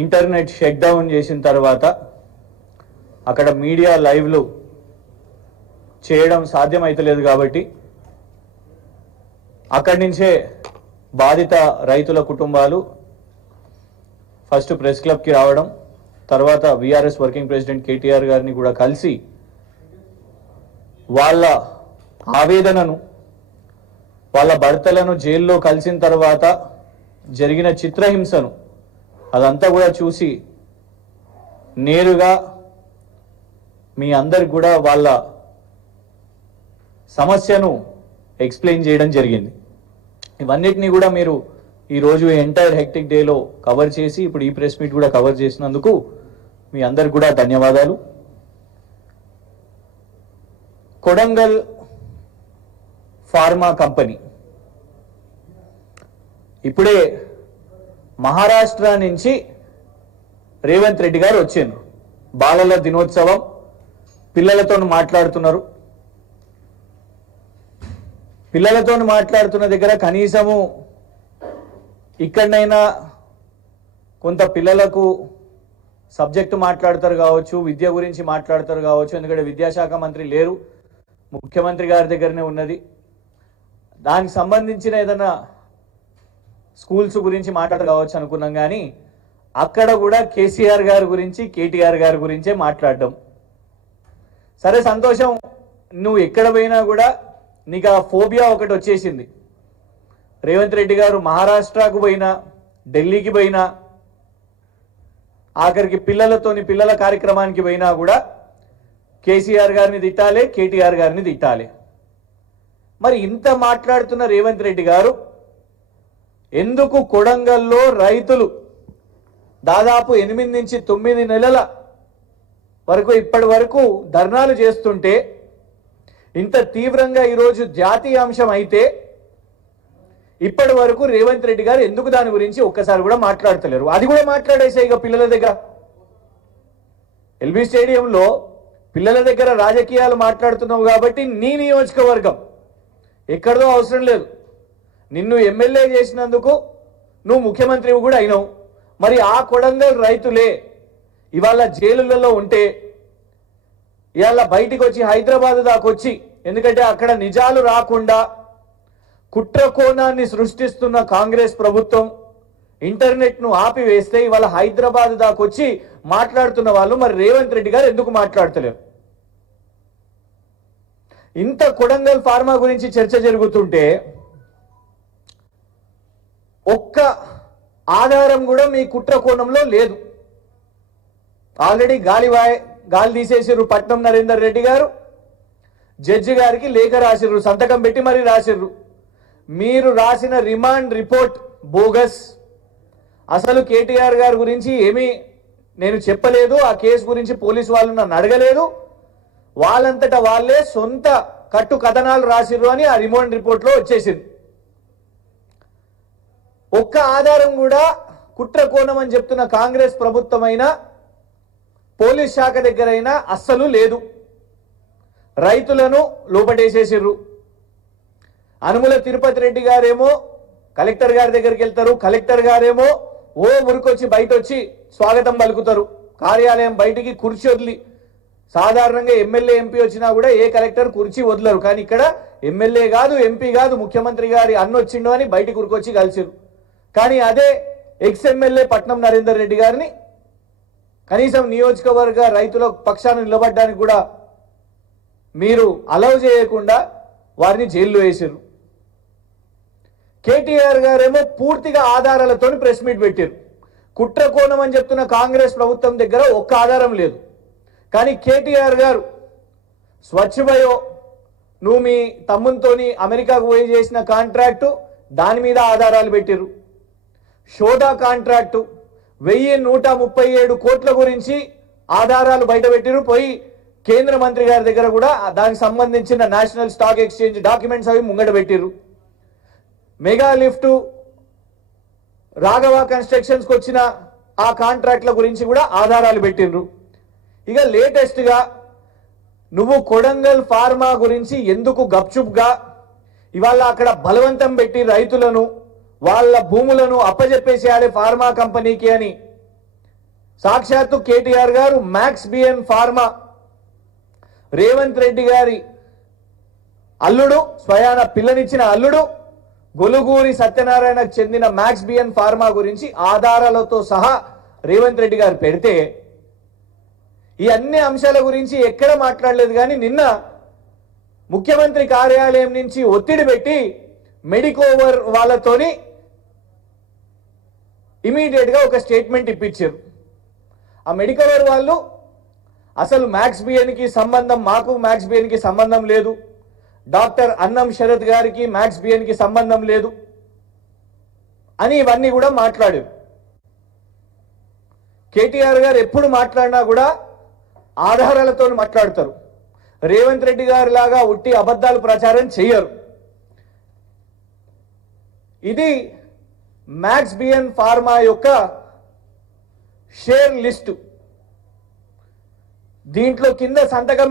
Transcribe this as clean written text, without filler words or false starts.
Internet shut down చేసిన తర్వాత అక్కడ మీడియా లైవ్లు చేయడం సాధ్యమైతలేదు కాబట్టి అక్కడి నుంచే బాధిత రైతుల కుటుంబాలు ఫస్ట్ ప్రెస్ క్లబ్కి రావడం, తర్వాత విఆర్ఎస్ వర్కింగ్ ప్రెసిడెంట్ కేటీఆర్ గారిని కూడా కలిసి వాళ్ళ ఆవేదనను, వాళ్ళ భర్తలను జైల్లో కలిసిన తర్వాత జరిగిన చిత్రహింసను అదంతా కూడా చూసి నేరుగా మీ అందరికి కూడా వాళ్ళ సమస్యను ఎక్స్ప్లెయిన్ చేయడం జరిగింది. ఇవన్నిటినీ కూడా మీరు ఈరోజు ఎంటైర్ హెక్టిక్ డేలో కవర్ చేసి ఇప్పుడు ఈ ప్రెస్ మీట్ కూడా కవర్ చేసినందుకు మీ అందరికి కూడా ధన్యవాదాలు. కొడంగల్ ఫార్మా కంపెనీ ఇప్పుడే మహారాష్ట్ర నుంచి రేవంత్ రెడ్డి గారు వచ్చారు. బాలల దినోత్సవం, పిల్లలతో మాట్లాడుతున్నారు. పిల్లలతో మాట్లాడుతున్న దగ్గర కనీసము ఇక్కడనైనా కొంత పిల్లలకు సబ్జెక్టు మాట్లాడతారు కావచ్చు, విద్య గురించి మాట్లాడతారు కావచ్చు. ఎందుకంటే విద్యాశాఖ మంత్రి లేరు, ముఖ్యమంత్రి గారి దగ్గరనే ఉన్నది. దానికి సంబంధించిన ఏదైనా స్కూల్స్ గురించి మాట్లాడరు కావచ్చు అనుకున్నాం, కానీ అక్కడ కూడా కేసీఆర్ గారి గురించి, కేటీఆర్ గారి గురించే మాట్లాడడం. సరే, సంతోషం. నువ్వు ఎక్కడ పోయినా కూడా నీకు ఆ ఫోబియా ఒకటి వచ్చేసింది. రేవంత్ రెడ్డి గారు మహారాష్ట్రకు పోయినా, ఢిల్లీకి పోయినా, ఆఖరికి పిల్లల కార్యక్రమానికి పోయినా కూడా కేసీఆర్ గారిని తిట్టాలి, కేటీఆర్ గారిని తిట్టాలి. మరి ఇంత మాట్లాడుతున్న రేవంత్ రెడ్డి గారు ఎందుకు కొడంగల్లో రైతులు దాదాపు 8 నుంచి 9 నెలల వరకు ఇప్పటి వరకు ధర్నాలు చేస్తుంటే, ఇంత తీవ్రంగా ఈరోజు జాతీయ అంశం అయితే ఇప్పటి వరకు రేవంత్ రెడ్డి గారు ఎందుకు దాని గురించి ఒక్కసారి కూడా మాట్లాడతలేరు? అది కూడా మాట్లాడేసే ఇక పిల్లల దగ్గర, ఎల్బీ స్టేడియంలో పిల్లల దగ్గర రాజకీయాలు మాట్లాడుతున్నావు కాబట్టి నీ నియోజకవర్గం ఎక్కడదో అవసరం లేదు. నిన్ను ఎమ్మెల్యే చేసినందుకు నువ్వు ముఖ్యమంత్రి కూడా అయినావు. మరి ఆ కొడంగల్ రైతులే ఇవాళ జైలులలో ఉంటే ఇవాళ బయటికి వచ్చి హైదరాబాద్ దాకా వచ్చి, ఎందుకంటే అక్కడ నిజాలు రాకుండా కుట్ర కోణాన్ని సృష్టిస్తున్న కాంగ్రెస్ ప్రభుత్వం ఇంటర్నెట్ను ఆపివేస్తే ఇవాళ హైదరాబాద్ దాకా వచ్చి మాట్లాడుతున్న వాళ్ళు మరి రేవంత్ రెడ్డి గారు ఎందుకు మాట్లాడతలేరు? ఇంత కొడంగల్ ఫార్మా గురించి చర్చ జరుగుతుంటే ఒక్క ఆధారం కూడా మీ కుట్ర కోణంలో లేదు. ఆల్రెడీ గాలి తీసేసిర్రు. పట్నం నరేందర్ రెడ్డి గారు జడ్జి గారికి లేఖ రాసిర్రు, సంతకం పెట్టి మరీ రాసిర్రు. మీరు రాసిన రిమాండ్ రిపోర్ట్ బోగస్. అసలు కేటీఆర్ గారి గురించి ఏమీ నేను చెప్పలేదు, ఆ కేసు గురించి పోలీసు వాళ్ళు నన్ను అడగలేదు, వాళ్ళంతటా వాళ్ళే సొంత కట్టు కథనాలు రాసిర్రు అని ఆ రిమాండ్ రిపోర్ట్లో వచ్చేసింది. ఒక్క ఆధారం కూడా కుట్ర కోణం అని చెప్తున్న కాంగ్రెస్ ప్రభుత్వమైనా పోలీస్ శాఖ దగ్గరైనా అస్సలు లేదు. రైతులను లోపటేసేసిర్రు. అనుముల తిరుపతి రెడ్డి గారేమో కలెక్టర్ గారి దగ్గరికి వెళ్తారు, కలెక్టర్ గారేమో ఓ మురికొచ్చి బయట వచ్చి స్వాగతం పలుకుతారు. కార్యాలయం బయటికి కుర్చీ వదిలి, సాధారణంగా ఎమ్మెల్యే ఎంపీ వచ్చినా కూడా ఏ కలెక్టర్ కుర్చీ వదలరు, కానీ ఇక్కడ ఎమ్మెల్యే కాదు, ఎంపీ కాదు, ముఖ్యమంత్రి గారి అన్న వచ్చిండు అని బయటికి ఉరికొచ్చి కలిసిరు. కానీ అదే ఎక్స్ ఎమ్మెల్యే పట్నం నరేందర్ రెడ్డి గారిని కనీసం నియోజకవర్గ రైతుల పక్షాన నిలబడడానికి కూడా మీరు అలౌ చేయకుండా వారిని జైల్లో వేసారు. కేటీఆర్ గారేమో పూర్తిగా ఆధారాలతో ప్రెస్ మీట్ పెట్టారు. కుట్ర కోణం అని చెప్తున్న కాంగ్రెస్ ప్రభుత్వం దగ్గర ఒక్క ఆధారం లేదు. కానీ కేటీఆర్ గారు స్వచ్ఛ బయో, నువ్వు మీ తమ్మునితోని అమెరికాకు పోయి చేసిన కాంట్రాక్టు, దాని మీద ఆధారాలు పెట్టారు. షోడా కాంట్రాక్టు 1137 కోట్ల గురించి ఆధారాలు బయటపెట్టారు. పోయి కేంద్ర మంత్రి గారి దగ్గర కూడా దానికి సంబంధించిన నేషనల్ స్టాక్ ఎక్స్చేంజ్ డాక్యుమెంట్స్ అవి ముంగట పెట్టారు. మెగా లిఫ్ట్ రాఘవ కన్స్ట్రక్షన్స్కి వచ్చిన ఆ కాంట్రాక్ట్ల గురించి కూడా ఆధారాలు పెట్టిండ్రు. ఇక లేటెస్ట్గా నువ్వు కొడంగల్ ఫార్మా గురించి ఎందుకు గప్చుప్గా ఇవాళ అక్కడ బలవంతం పెట్టి రైతులను వాళ్ళ భూములను అప్పజెప్పేసేయాలి ఫార్మా కంపెనీకి అని సాక్షాత్తు కేటీఆర్ గారు Max BN Pharma Revanth Reddy గారి అల్లుడు, స్వయాన పిల్లనిచ్చిన అల్లుడు గొలుగూరి సత్యనారాయణకు చెందిన మ్యాక్స్ బిఎన్ ఫార్మా గురించి ఆధారాలతో సహా రేవంత్ రెడ్డి గారు పెడితే ఈ అన్ని అంశాల గురించి ఎక్కడ మాట్లాడలేదు. కానీ నిన్న ముఖ్యమంత్రి కార్యాలయం నుంచి ఒత్తిడి పెట్టి మెడికోవర్ వాళ్ళతోని ఇమీడియట్గా ఒక స్టేట్మెంట్ ఇప్పించారు. ఆ మెడికోవర్ వాళ్ళు అసలు మ్యాక్స్ బిఎన్కి సంబంధం, మాకు మ్యాక్స్ బిఎన్కి సంబంధం లేదు, డాక్టర్ అన్నం శరత్ గారికి మ్యాక్స్ బిఎన్కి సంబంధం లేదు అని ఇవన్నీ కూడా మాట్లాడారు. కేటీఆర్ గారు ఎప్పుడు మాట్లాడినా కూడా ఆధారాలతో మాట్లాడతారు. రేవంత్ రెడ్డి గారి లాగా ఉట్టి అబద్ధాలు ప్రచారం చేయరు. ఇది మ్యాక్స్ బిఎన్ ఫార్మా యొక్క షేర్ లిస్టు. దీంట్లో కింద సంతకం